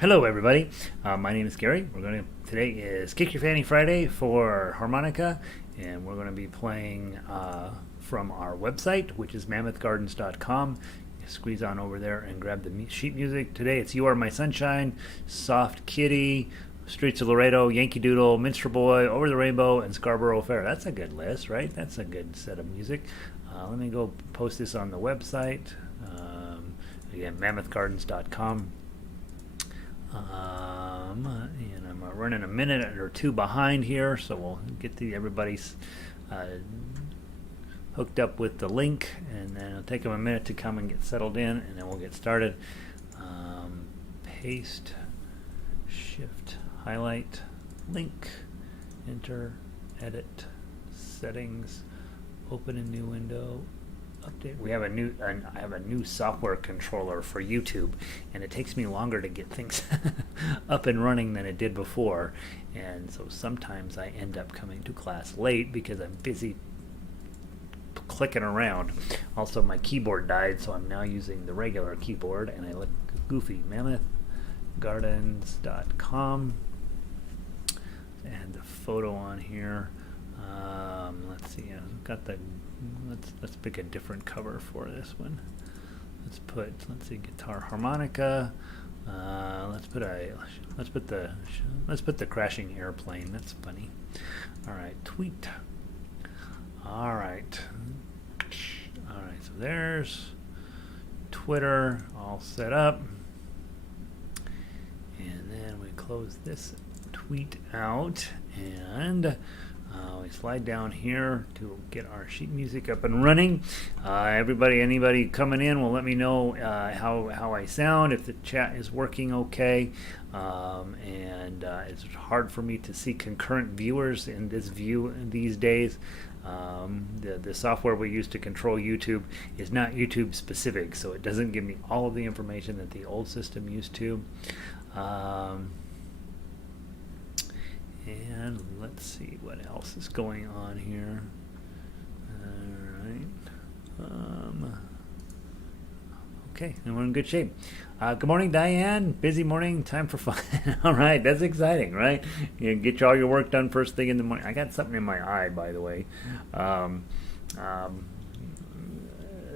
Hello, everybody. My name is Gary. Today is Kick Your Fanny Friday for Harmonica, and we're going to be playing from our website, which is mammothgardens.com. Squeeze on over there and grab the sheet music. Today it's "You Are My Sunshine," "Soft Kitty," "Streets of Laredo," "Yankee Doodle," "Minstrel Boy," "Over the Rainbow," and "Scarborough Fair." That's a good list, right? That's a good set of music. Let me go post this on the website. Again, mammothgardens.com. And I'm running a minute or two behind here, so we'll get everybody's hooked up with the link, and then it'll take them a minute to come and get settled in, and then we'll get started. Paste, shift, highlight, link, enter, edit, settings, open a new window. Update. I have a new software controller for YouTube, and it takes me longer to get things up and running than it did before, and so sometimes I end up coming to class late because I'm busy clicking around. Also, my keyboard died, so I'm now using the regular keyboard, and I look goofy. mammothgardens.com, and the photo on here. Let's see. I've got the. Let's pick a different cover for this one. Let's see, guitar harmonica. Let's put the crashing airplane. That's funny. All right, tweet. All right. So there's Twitter all set up, and then we close this tweet out, and we slide down here to get our sheet music up and running. Anybody coming in will let me know how I sound, if the chat is working okay. And it's hard for me to see concurrent viewers in this view these days. The software we use to control YouTube is not YouTube specific, so it doesn't give me all of the information that the old system used to. And let's see what else is going on here. All right. Okay, and we're in good shape. Good morning, Diane. Busy morning, time for fun. All right, that's exciting, right? You get all your work done first thing in the morning. I got something in my eye, by the way.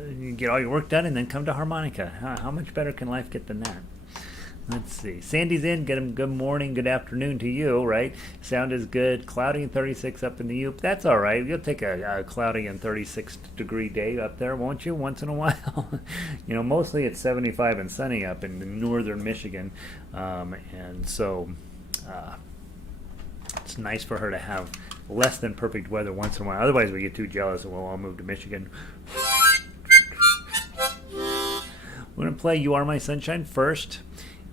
You get all your work done and then come to Harmonica. How much better can life get than that? Let's see. Sandy's in. Good morning, good afternoon to you, right? Sound is good. Cloudy and 36 up in the U. That's all right. You'll take a cloudy and 36-degree day up there, won't you, once in a while? Mostly it's 75 and sunny up in northern Michigan. And so it's nice for her to have less than perfect weather once in a while. Otherwise, we get too jealous and we'll all move to Michigan. We're going to play "You Are My Sunshine" first.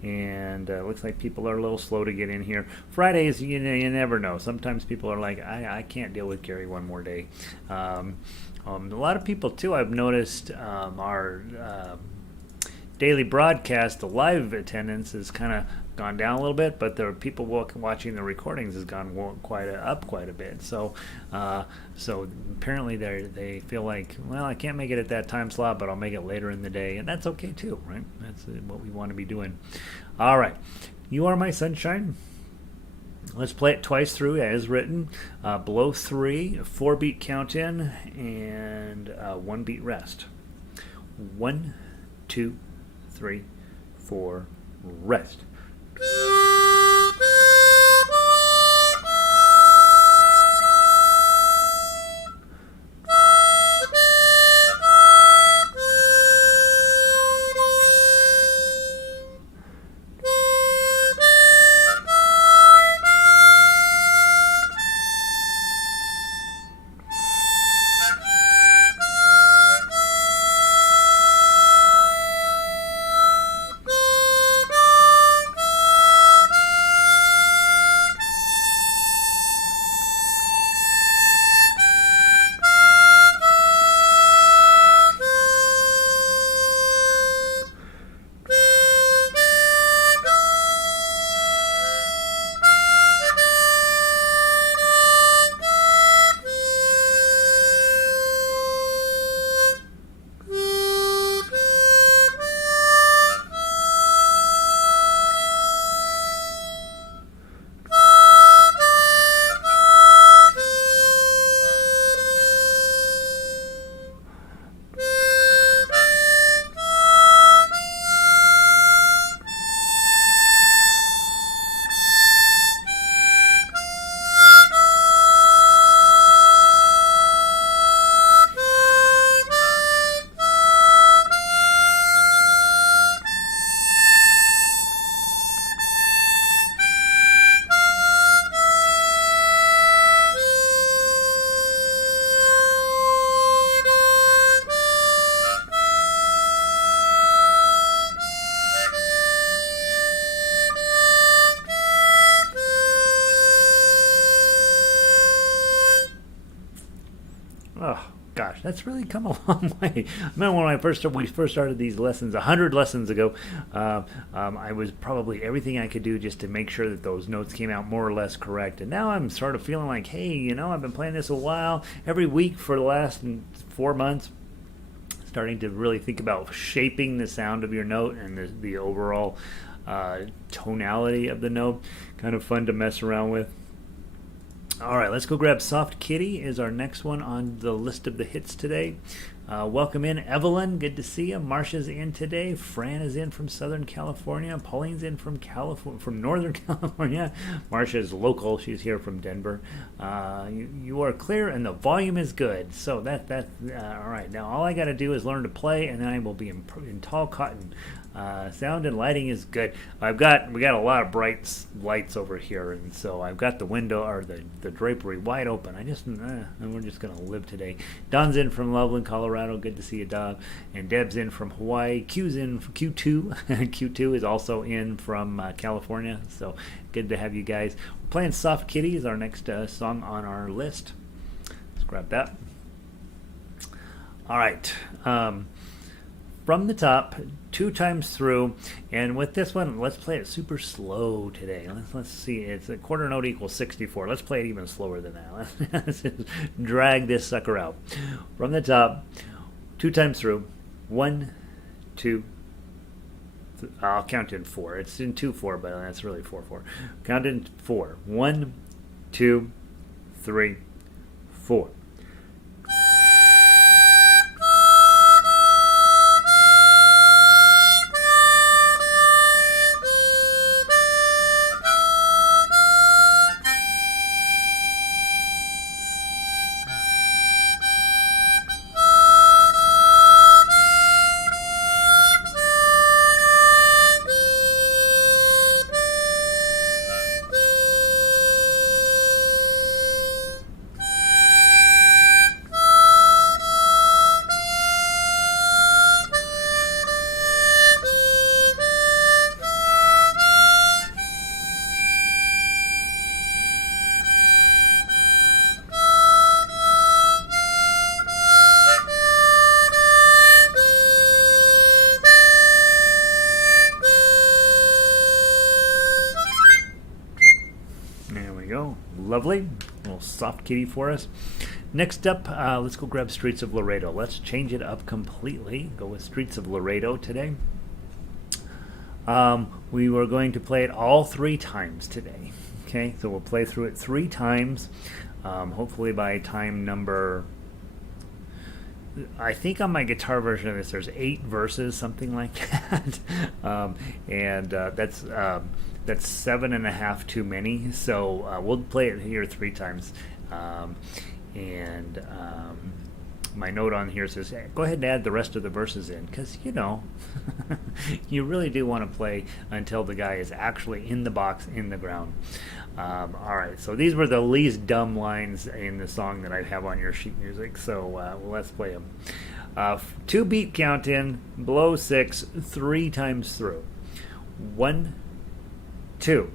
And looks like people are a little slow to get in here. Fridays, you never know. Sometimes people are like, I can't deal with Gary one more day. A lot of people, too, I've noticed our daily broadcast, the live attendance has kind of gone down a little bit, but the people watching the recordings has gone up quite a bit. So apparently they feel like, well, I can't make it at that time slot, but I'll make it later in the day, and that's okay too, right? That's what we want to be doing. All right, "You Are My Sunshine." Let's play it twice through as written. Below 3, 4-beat count in, and 1-beat rest. 1, 2, 3, 4, rest. gosh, that's really come a long way. I remember when we first started these lessons 100 lessons ago. I was probably everything I could do just to make sure that those notes came out more or less correct. And now I'm sort of feeling like, hey, I've been playing this a while, every week for the last 4 months, starting to really think about shaping the sound of your note and the overall tonality of the note. Kind of fun to mess around with. All right, let's go grab Soft Kitty is our next one on the list of the hits today. Welcome in, Evelyn. Good to see you. Marsha's in today. Fran is in from Southern California. Pauline's in from Northern California. Marsha is local. She's here from Denver. You are clear and the volume is good. So that's all right. Now all I got to do is learn to play, and then I will be in tall cotton. Sound and lighting is good. We got a lot of bright lights over here, and so I've got the window or the drapery wide open. And we're just gonna live today. Don's in from Loveland, Colorado. Good to see you, Don. And Deb's in from Hawaii. Q's in from Q2. Q2 is also in from California. So good to have you guys. We're playing Soft Kitty is our next song on our list. Let's grab that. All right. From the top, 2 times through, and with this one, let's play it super slow today. Let's see, it's a quarter note equals 64. Let's play it even slower than that. Let's just drag this sucker out. From the top, 2 times through, 1, 2, I'll count in 4. It's in 2/4, but that's really 4/4. Count in 4. 1, 2, 3, 4. Lovely. A little Soft Kitty for us. Next up, let's go grab Streets of Laredo. Let's change it up completely. Go with Streets of Laredo today. We were going to play it all 3 times today. Okay, so we'll play through it 3 times. Hopefully by time number... I think on my guitar version of this, there's 8 verses, something like that. That's 7.5 too many. So we'll play it here 3 times. My note on here says, hey, go ahead and add the rest of the verses in, because, you really do want to play until the guy is actually in the box, in the ground. All right, so these were the least dumb lines in the song that I have on your sheet music, so let's play them. 2 beat count in, below 6, 3 times through. 1, 2.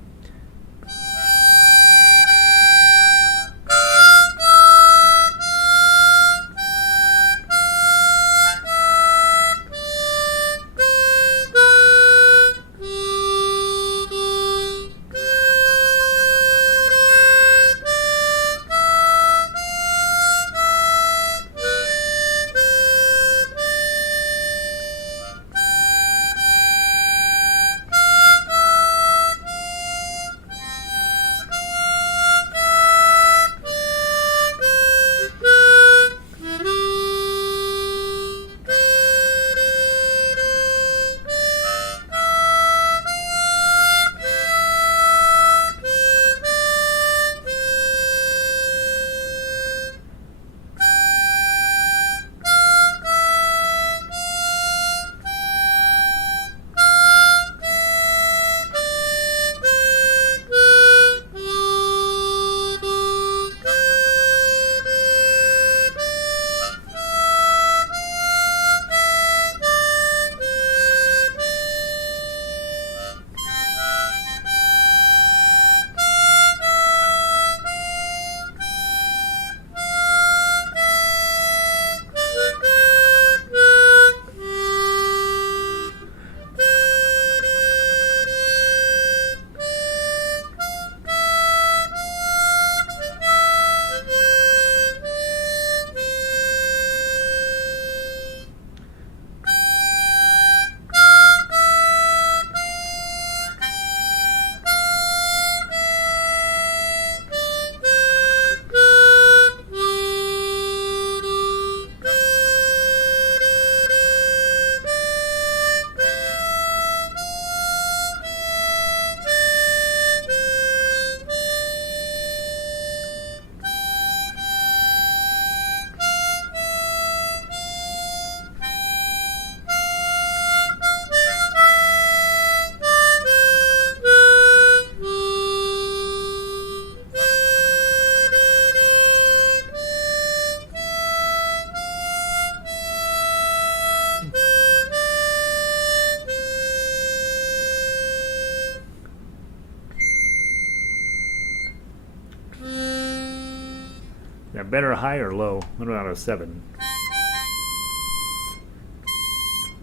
that better high or low? What about a 7?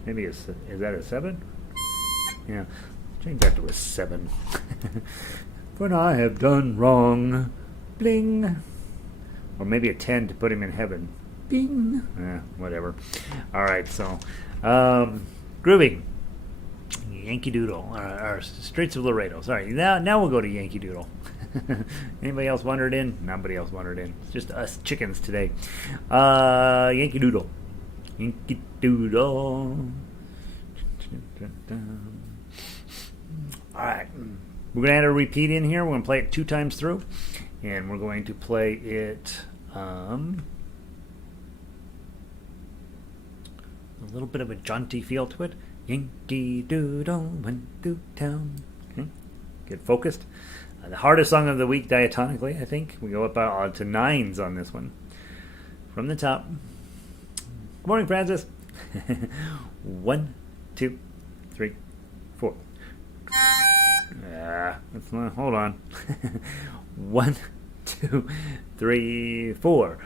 Maybe is that a 7? Yeah, change that to a 7. When I have done wrong, bling. Or maybe a 10 to put him in heaven. Bing. Whatever. All right, so groovy. Yankee Doodle, or Streets of Laredo. Sorry, now we'll go to Yankee Doodle. Anybody else wandered in? Nobody else wandered in. It's just us chickens today. Yankee Doodle. Yankee Doodle. Alright. We're going to add a repeat in here. We're going to play it 2 times through. And we're going to play it a little bit of a jaunty feel to it. Yankee Doodle went through town. Okay. Get focused. The hardest song of the week diatonically, I think. We go up to 9s on this one. From the top. Good morning, Francis. 1, 2, 3, 4. That's not, hold on. 1, 2, 3, 4.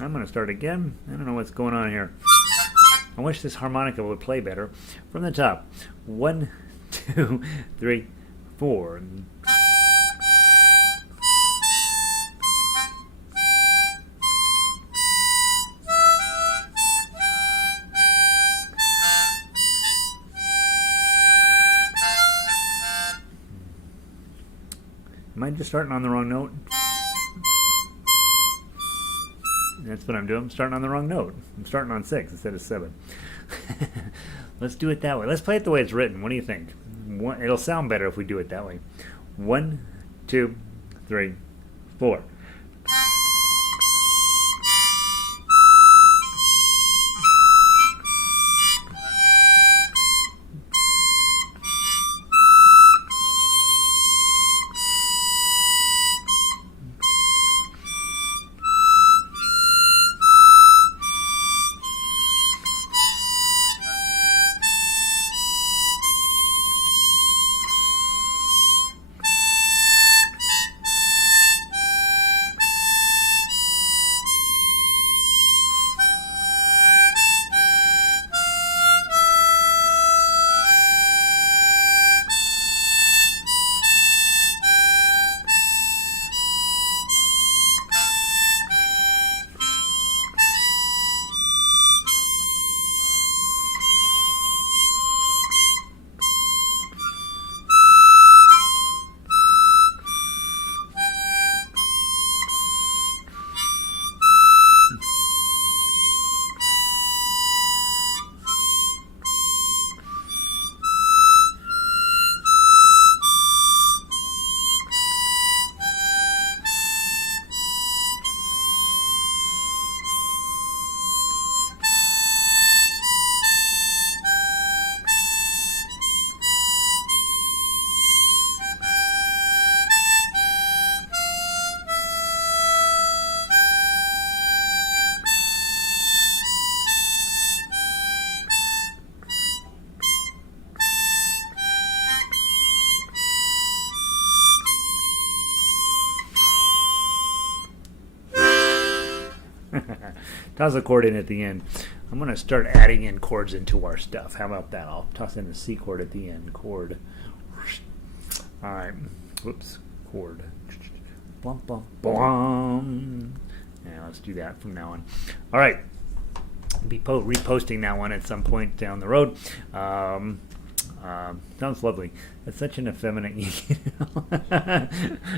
I'm going to start again. I don't know what's going on here. I wish this harmonica would play better. From the top. 1, 2, 3, 4. Am I just starting on the wrong note? That's what I'm doing. I'm starting on the wrong note. I'm starting on 6 instead of 7. Let's do it that way. Let's play it the way it's written. What do you think? It'll sound better if we do it that way. 1, 2, 3, 4. Toss a chord in at the end. I'm going to start adding in chords into our stuff. How about that? I'll toss in a C chord at the end. Chord. All right. Whoops. Chord. Bum, bum, bum. Yeah, let's do that from now on. All right. Be reposting that one at some point down the road. Sounds lovely. It's such an effeminate.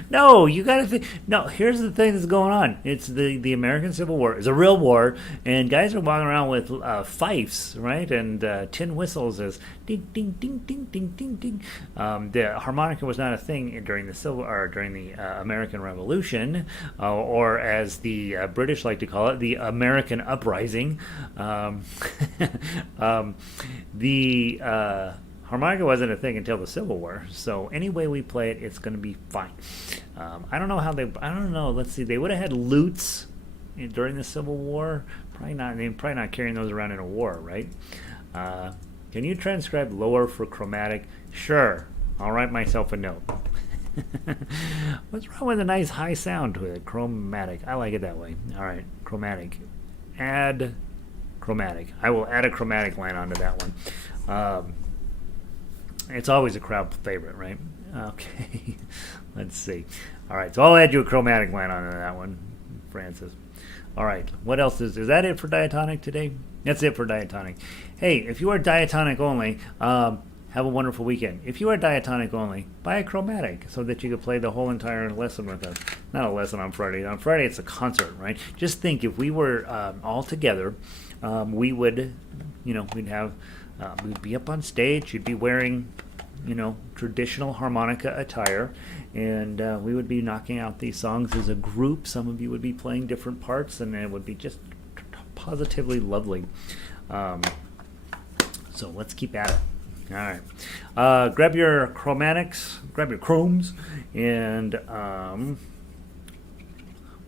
No, you gotta think. No, here's the thing that's going on. It's the American Civil War. It's a real war, and guys are walking around with fifes, right, and tin whistles as ding, ding, ding, ding, ding, ding, ding. The harmonica was not a thing during the American Revolution, or as the British like to call it, the American Uprising. Harmonica wasn't a thing until the Civil War, so any way we play it, it's going to be fine. I don't know how they. I don't know. Let's see. They would have had lutes during the Civil War. Probably not. They're probably not carrying those around in a war, right? Can you transcribe lower for chromatic? Sure. I'll write myself a note. What's wrong with a nice high sound to it? Chromatic. I like it that way. All right, chromatic. Add chromatic. I will add a chromatic line onto that one. It's always a crowd favorite, right? Okay. Let's see. All right, so I'll add you a chromatic line onto that one, Francis. All right, what else is that it for Diatonic today? That's it for Diatonic. Hey, if you are Diatonic only, have a wonderful weekend. If you are Diatonic only, buy a chromatic so that you can play the whole entire lesson with us. Not a lesson on Friday. On Friday, it's a concert, right? Just think if we were all together, we would, we'd have, we'd be up on stage. You'd be wearing, traditional harmonica attire, and we would be knocking out these songs as a group. Some of you would be playing different parts, and it would be just positively lovely. So let's keep at it. All right. Grab your chromatics, grab your chromes, and we're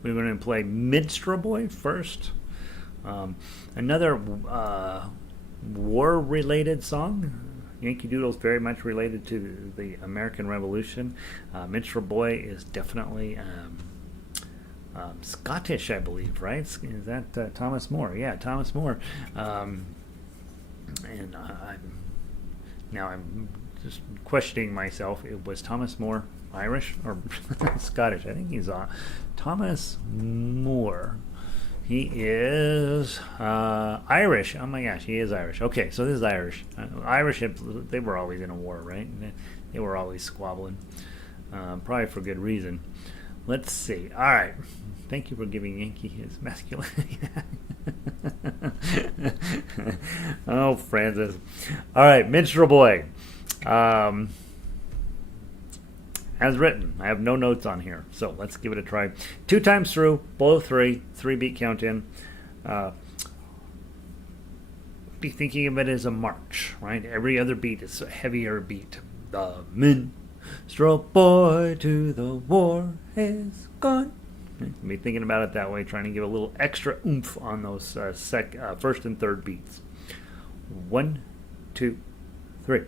going to play Minstrel Boy first. Another war-related song. Yankee Doodle is very much related to the American Revolution. Minstrel Boy is definitely Scottish, I believe, right? Is that Thomas More? Yeah, Thomas More. And I'm just questioning myself. Was Thomas More Irish or Scottish? I think he's Thomas More. He is Irish. Oh my gosh, he is Irish. Okay, so this is Irish. Irish, they were always in a war, right? They were always squabbling, probably for good reason. Let's see. All right. Thank you for giving Yankee his masculinity. Oh, Francis. All right, Minstrel Boy. As written, I have no notes on here, so let's give it a try. 2 times through, below 3, 3-beat count in. Be thinking of it as a march, right? Every other beat is a heavier beat. The minstrel boy to the war has gone. Be thinking about it that way, trying to give a little extra oomph on those first and third beats. 1, 2, 3.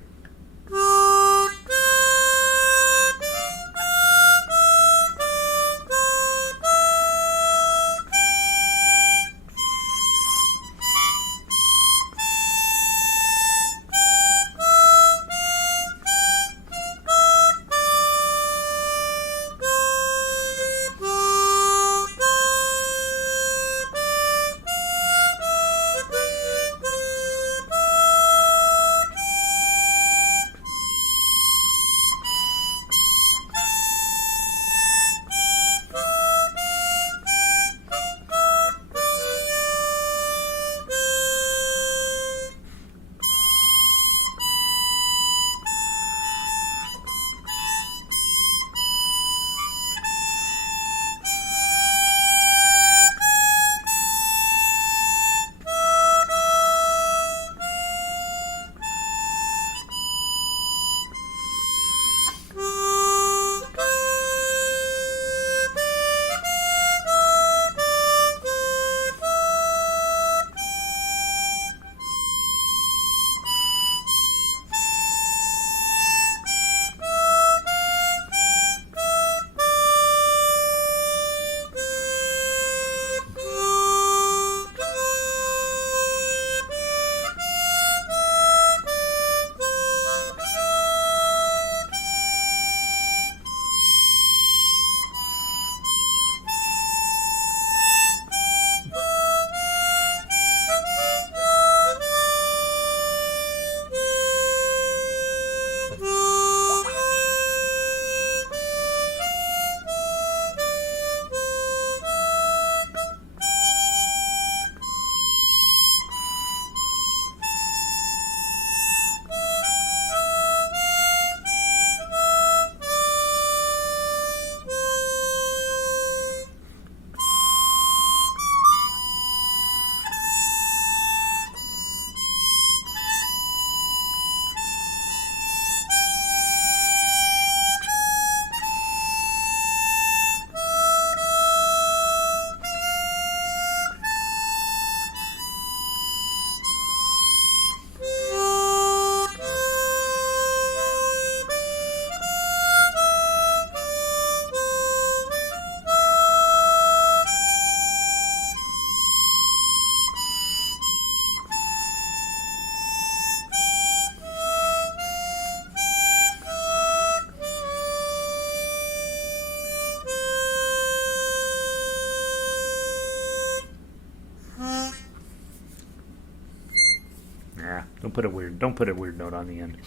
Don't put a weird note on the end.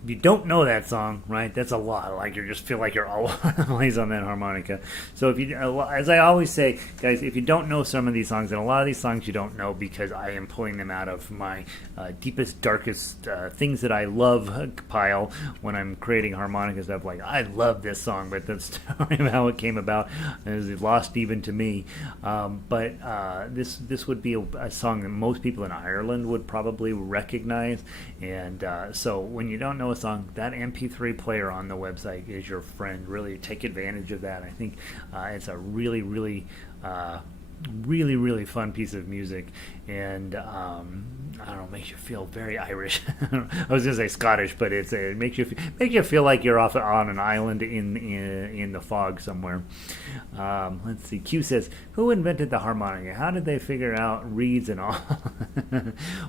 If you don't know that song, right, that's a lot. Like you just feel like you're all over the place on that harmonica. So if you, as I always say, guys, if you don't know some of these songs, and a lot of these songs you don't know because I am pulling them out of my deepest, darkest things that I love pile when I'm creating harmonica stuff. Like I love this song, but the story of how it came about is lost even to me. But this would be a song that most people in Ireland would probably recognize, and so when you don't know a song, that MP3 player on the website is your friend. Really take advantage of that. I think it's a really, really fun piece of music, and I don't know, makes you feel very Irish. I was gonna say Scottish, but it makes you feel like you're off on an island in the fog somewhere. Let's see. Q says, "Who invented the harmonica? How did they figure out reeds and all?"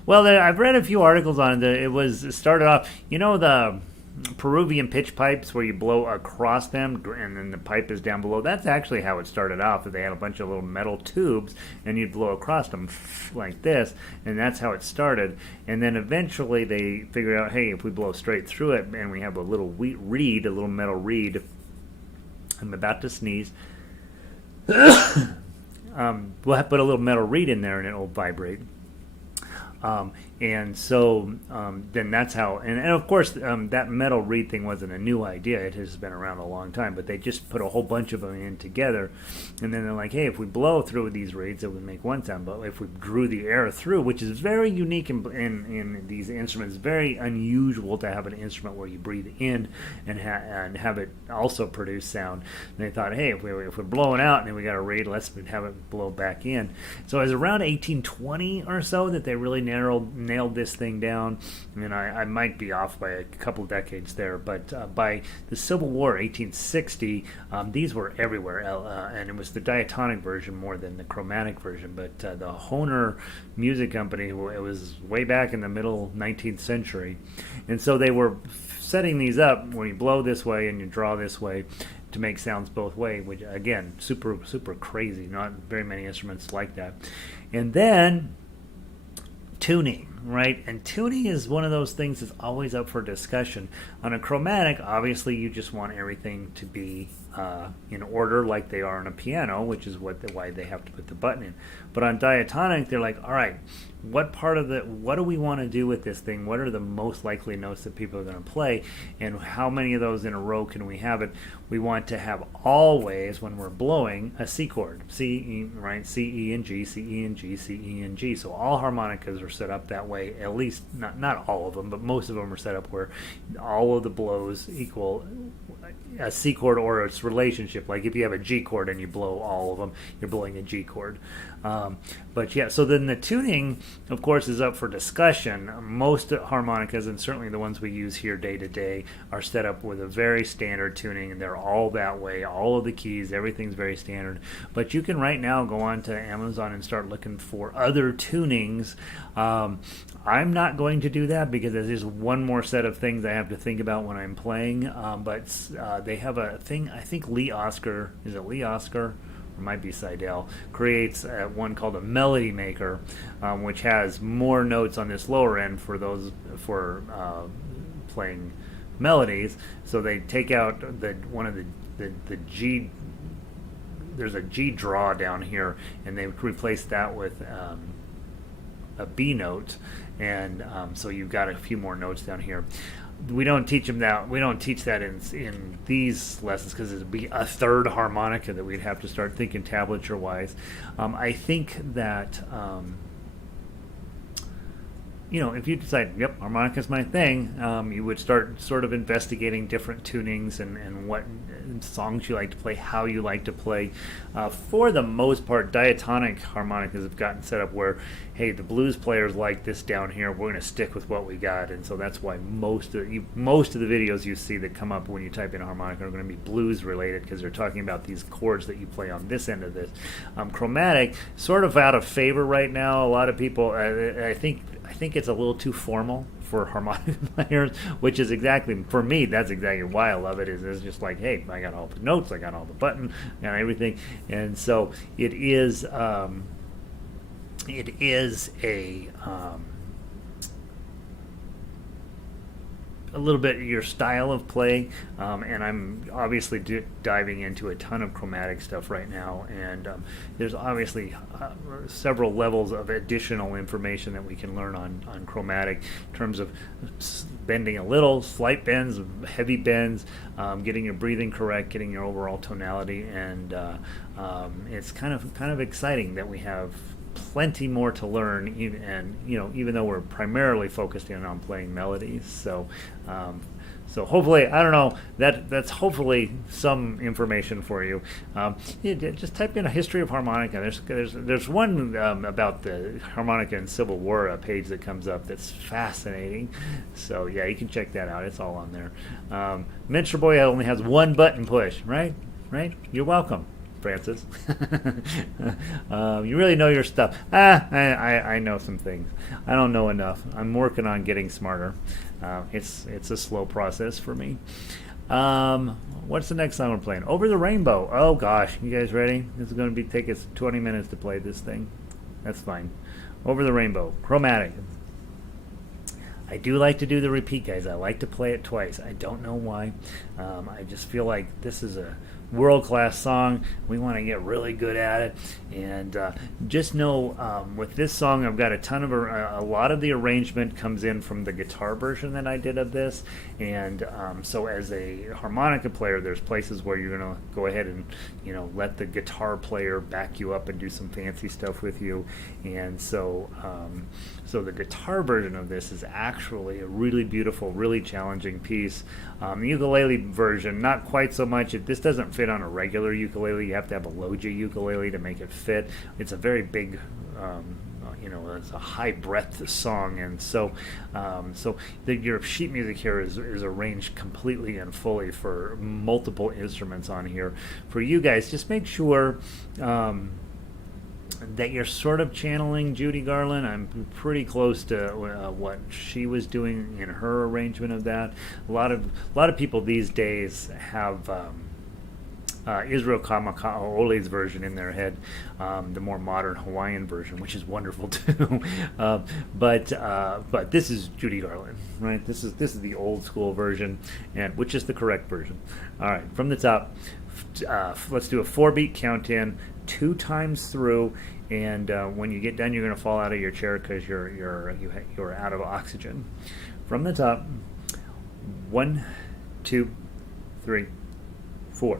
Well, I've read a few articles on it. It started off, the Peruvian pitch pipes where you blow across them and then the pipe is down below. That's actually how it started off. They had a bunch of little metal tubes and you'd blow across them like this, and that's how it started. And then eventually they figured out, hey, if we blow straight through it and we have a little reed, a little metal reed. I'm about to sneeze. We'll have to put a little metal reed in there and it'll vibrate. And so then that's how, and of course that metal reed thing wasn't a new idea. It has been around a long time, but they just put a whole bunch of them in together, and then they're like, hey, if we blow through these reeds, it would make one sound, but if we drew the air through, which is very unique in these instruments, very unusual to have an instrument where you breathe in and have it also produce sound. And they thought, hey, if we're blowing out and then we got a reed, let's have it blow back in. So it was around 1820 or so that they really nailed this thing down. I mean, I might be off by a couple decades there, but by the Civil War, 1860, these were everywhere, and it was the diatonic version more than the chromatic version. But the Hohner Music Company, it was way back in the middle 19th century, and so they were setting these up where you blow this way and you draw this way to make sounds both ways, which again, super crazy. Not very many instruments like that. And then tuning, right? And tuning is one of those things that's always up for discussion. On a chromatic, obviously you just want everything to be in order like they are on a piano, which is why they have to put the button in. But on diatonic, they're like, all right, what do we want to do with this thing? What are the most likely notes that people are going to play, and how many of those in a row can we have it? We want to have always, when we're blowing, a C chord, C, E, right? C, E, and G, C, E, and G, C, E, and G. So all harmonicas are set up that way, at least, not all of them, but most of them are set up where all of the blows equal a C chord or its relationship. Like if you have a G chord and you blow all of them, you're blowing a G chord. But yeah, so then the tuning, of course, is up for discussion. Most harmonicas, and certainly the ones we use here day to day, are set up with a very standard tuning, and they're all that way. All of the keys, everything's very standard. But you can right now go on to Amazon and start looking for other tunings. I'm not going to do that because there's just one more set of things I have to think about when I'm playing. But they have a thing, I think Lee Oscar, is it Lee Oscar? Or might be Seidel, creates one called a melody maker, which has more notes on this lower end for playing melodies. So they take out one of the G. There's a G draw down here, and they replace that with a B note, and so you've got a few more notes down here. We don't teach them that. We don't teach that in these lessons because it'd be a third harmonica that we'd have to start thinking tablature wise. I think that if you decide, yep, harmonica's my thing, you would start sort of investigating different tunings and what songs you like to play, how you like to play. For the most part, diatonic harmonicas have gotten set up where, hey, the blues players like this down here, we're going to stick with what we got, and so that's why most of the videos you see that come up when you type in harmonica are going to be blues related because they're talking about these chords that you play on this end of this. Chromatic, sort of out of favor right now. A lot of people, I think it's a little too formal for harmonica players, which is exactly, for me, that's exactly why I love it. It's just like, hey, I got all the notes, I got all the button, I got everything, and so it is. it is a little bit your style of play, and I'm obviously diving into a ton of chromatic stuff right now, and there's obviously several levels of additional information that we can learn on chromatic in terms of bending a little, slight bends, heavy bends, getting your breathing correct, getting your overall tonality, and it's kind of exciting that we have plenty more to learn, and even though we're primarily focused in on playing melodies. So hopefully, I don't know, that's hopefully some information for you. Just type in a history of harmonica. There's one about the harmonica and Civil War, a page that comes up that's fascinating. So yeah, you can check that out. It's all on there. Minstrel Boy only has one button push, right? You're welcome, Francis. You really know your stuff. I know some things. I don't know enough. I'm working on getting smarter. It's a slow process for me. What's the next song we're playing? Over the Rainbow. Oh gosh, you guys ready? This is going to take us 20 minutes to play this thing. That's fine. Over the Rainbow, Chromatic. I do like to do the repeat, guys. I like to play it twice. I don't know why. I just feel like this is a world-class song. We want to get really good at it, and just know with this song I've got a lot of the arrangement comes in from the guitar version that I did of this, and so as a harmonica player, there's places where you're going to go ahead and let the guitar player back you up and do some fancy stuff with you, and so the guitar version of this is actually a really beautiful, really challenging piece. The ukulele version, not quite so much. This doesn't fit on a regular ukulele. You have to have a Loja ukulele to make it fit. It's a very big, it's a high breadth song, and so your sheet music here is arranged completely and fully for multiple instruments on here. For you guys, just make sure that you're sort of channeling Judy Garland. I'm pretty close to what she was doing in her arrangement of that. A lot of people these days have Israel Kamakaole's version in their head, the more modern Hawaiian version, which is wonderful too. But this is Judy Garland, right? This is the old school version, and which is the correct version. All right, from the top, let's do a 4-beat count in, 2 times through, and when you get done, you're going to fall out of your chair because you're out of oxygen. From the top, 1, 2, 3, 4.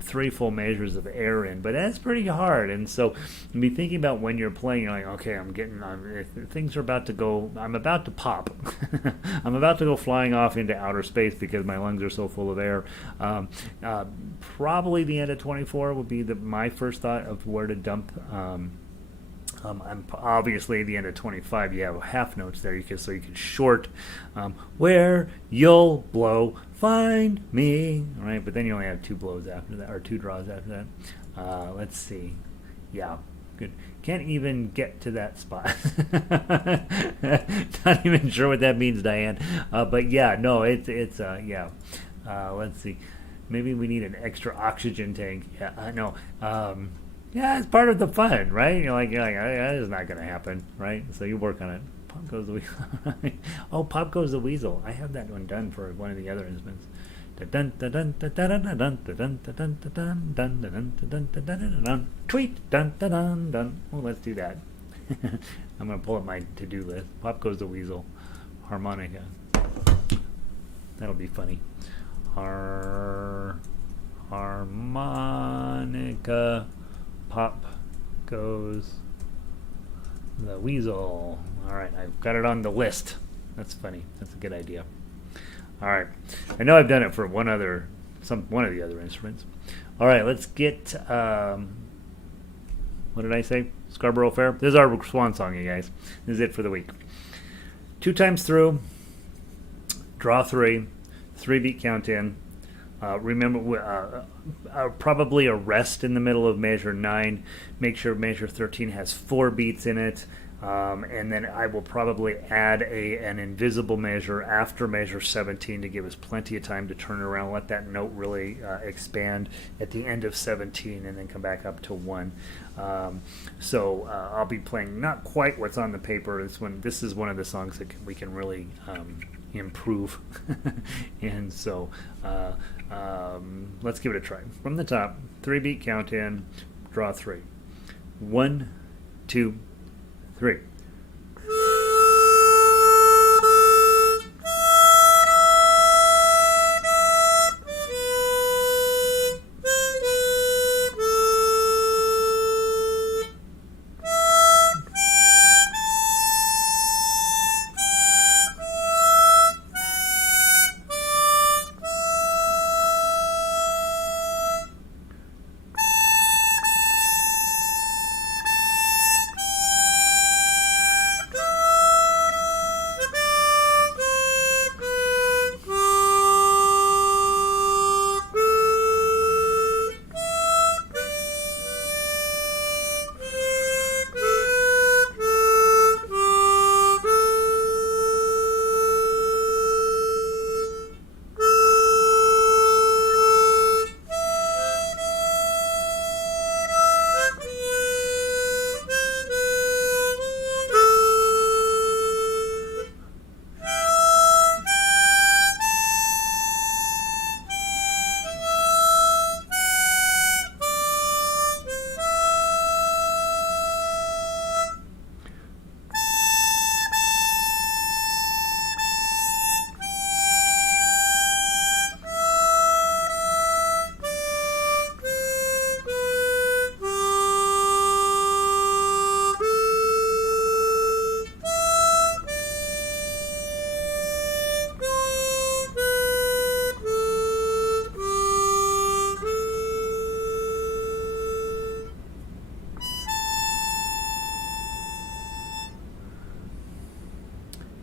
three full measures of air in, but that's pretty hard. And so, be thinking about when you're playing, you're like, okay, things are about to go. I'm about to pop. I'm about to go flying off into outer space because my lungs are so full of air. Probably the end of 24 would be my first thought of where to dump. I'm obviously the end of 25. You have half notes there, so you can short where you'll blow. Find me, all right? But then you only have two blows after that, or two draws after that. Let's see. Yeah, good. Can't even get to that spot. Not even sure what that means, Diane. But yeah, no, it's yeah. Let's see. Maybe we need an extra oxygen tank. Yeah, I know. Yeah, it's part of the fun, right? You're like, that is not going to happen, right? So you work on it. Pop goes the weasel. Oh, Pop Goes the Weasel. I have that one done for one of the other instruments. Tweet. Dun dun dun dun. Well, let's do that. I'm going to pull up my to-do list. Pop Goes the Weasel. Harmonica. That'll be funny. Harmonica. Pop Goes the Weasel. All right, I've got it on the list. That's funny. That's a good idea. All right, I know I've done it for one of the other instruments. All right, let's get. What did I say? Scarborough Fair. This is our swan song, you guys. This is it for the week. 2 times through. Draw 3. 3-beat count in. Remember, probably a rest in the middle of measure 9. Make sure measure 13 has 4 beats in it. And then I will probably add an invisible measure after measure 17 to give us plenty of time to turn around, let that note really expand at the end of 17, and then come back up to 1. So I'll be playing not quite what's on the paper. This is one of the songs that we can really improve. And so let's give it a try. From the top, 3-beat count in, draw 3. 1, 2, 3.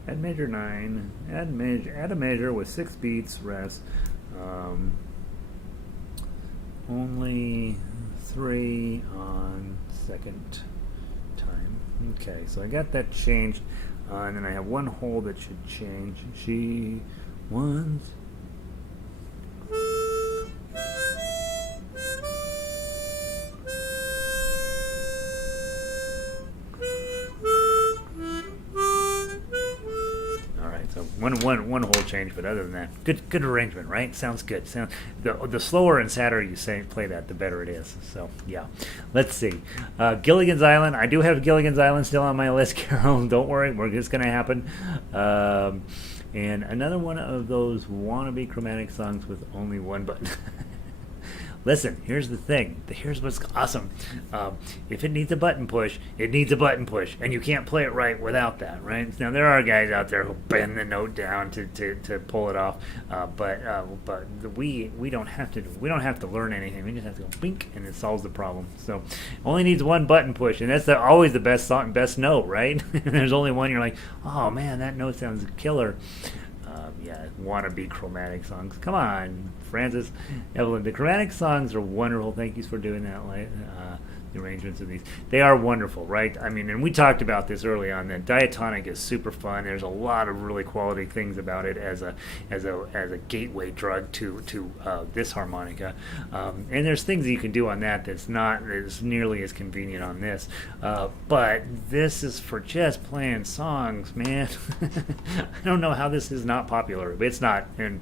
Add measure 9. Add a measure with 6 beats. Rest. Only 3 on second time. Okay, so I got that changed, and then I have one hole that should change. She wants. One whole change, but other than that, good arrangement, right? Sounds good. The slower and sadder you play that, the better it is. So yeah, let's see. Gilligan's Island. I do have Gilligan's Island still on my list, Carol. Don't worry, it's going to happen. And another one of those wannabe chromatic songs with only one button. Listen, here's the thing. Here's what's awesome. If it needs a button push, it needs a button push, and you can't play it right without that, right? Now there are guys out there who bend the note down to pull it off, but we don't have to. We don't have to learn anything. We just have to go bink, and it solves the problem. So only needs one button push, and that's always the best song, best note, right? There's only one. You're like, oh man, that note sounds killer. Yeah, wannabe chromatic songs. Come on, Francis, Evelyn. The chromatic songs are wonderful. Thank you for doing that. The arrangements of these, they are wonderful, right? I mean, and we talked about this early on. That Diatonic is super fun. There's a lot of really quality things about it as a gateway drug to this harmonica, and there's things that you can do on that that's not as nearly as convenient on this. But this is for just playing songs, man. I don't know how this is not popular. It's not, and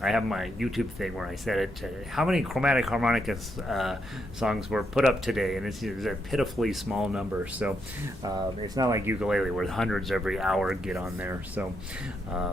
I have my YouTube thing where I said it. How many chromatic harmonica songs were put up today? And it's a pitifully small number. So it's not like ukulele where hundreds every hour get on there. So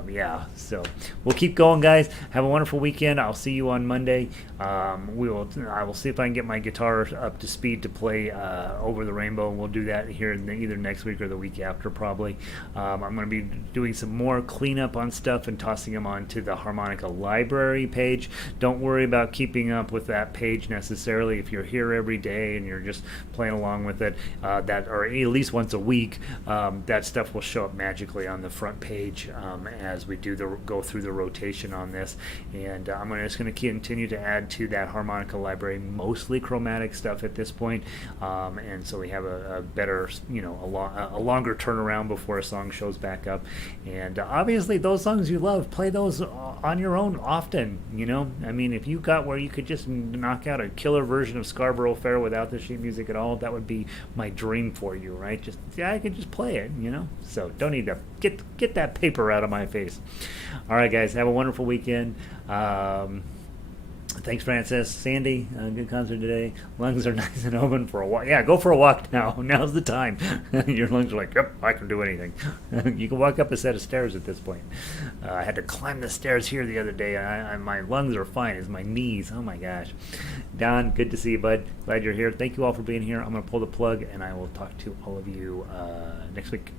yeah. So we'll keep going, guys. Have a wonderful weekend. I'll see you on Monday. I will see if I can get my guitar up to speed to play Over the Rainbow. We'll do that here either next week or the week after, probably. I'm going to be doing some more cleanup on stuff and tossing them onto the harmonica library page. Don't worry about keeping up with that page necessarily. If you're here every day and you're just playing along with it, that or at least once a week, that stuff will show up magically on the front page as we go through the rotation on this. And I'm just going to continue to add to that harmonica library, mostly chromatic stuff at this point, and so we have a better, a longer turnaround before a song shows back up. And obviously, those songs you love, play those on your own often. I mean, if you got where you could just knock out a killer version of Scarborough Fair without the sheet music at all, that would be my dream for you, right? I could just play it, So don't need to get that paper out of my face. All right, guys, have a wonderful weekend. Thanks, Francis. Sandy, good concert today. Lungs are nice and open for a walk. Yeah, go for a walk now. Now's the time. Your lungs are like, yep, I can do anything. You can walk up a set of stairs at this point. I had to climb the stairs here the other day. My lungs are fine. It's my knees. Oh, my gosh. Don, good to see you, bud. Glad you're here. Thank you all for being here. I'm going to pull the plug, and I will talk to all of you next week.